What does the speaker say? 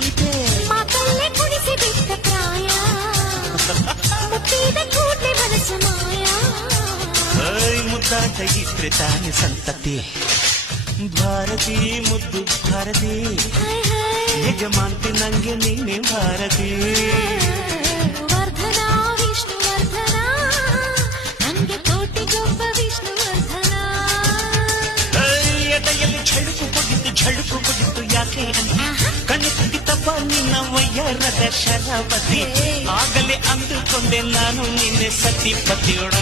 ಉಂಟೆ ಮಾತಲ್ಲೇ ಕುಣಿಸಿ ಬಿಟ್ಟ ಪ್ರಾಯ ಮುಟ್ಟಿದ ಕೂಡಲೇ ಮನಸ್ಸು ಮಾಯ ಐ ಮುದ್ದಾಟ ಇದ್ರೆ ತಾನೆ ಸಂತತಿ ಭಾರತಿ ಮುದ್ದು ಭಾರತಿ ಹೈ ಹೈ ಯಜಮಾಂತಿ ನಂಗೆ ನೀನೆ ಭಾರತಿ ವರ್ಧನ ವಿಷ್ಣುವರ್ಧನ ನಂಗೆ ಕೋಟಿಗೊಬ್ಬ ವಿಷ್ಣುವರ್ಧನ ಐ, ಎದೆಯಲ್ಲಿ ಝಳುಕು ಕೊಡಿತು ಝಳುಕು ಕೊಡಿತು ಯಾಕೆ ಅಂತ ಕಣ್ಣು ಕುಡಿತಪ್ಪ ನಿನ್ನ ವಯ್ಯರದ ಶರಾವತಿ. ಆಗಲೇ ಅಂದುಕೊಂಡೆ ನಾನು ನಿನ್ನೆ ಸತಿ ಪತಿಯೊಡ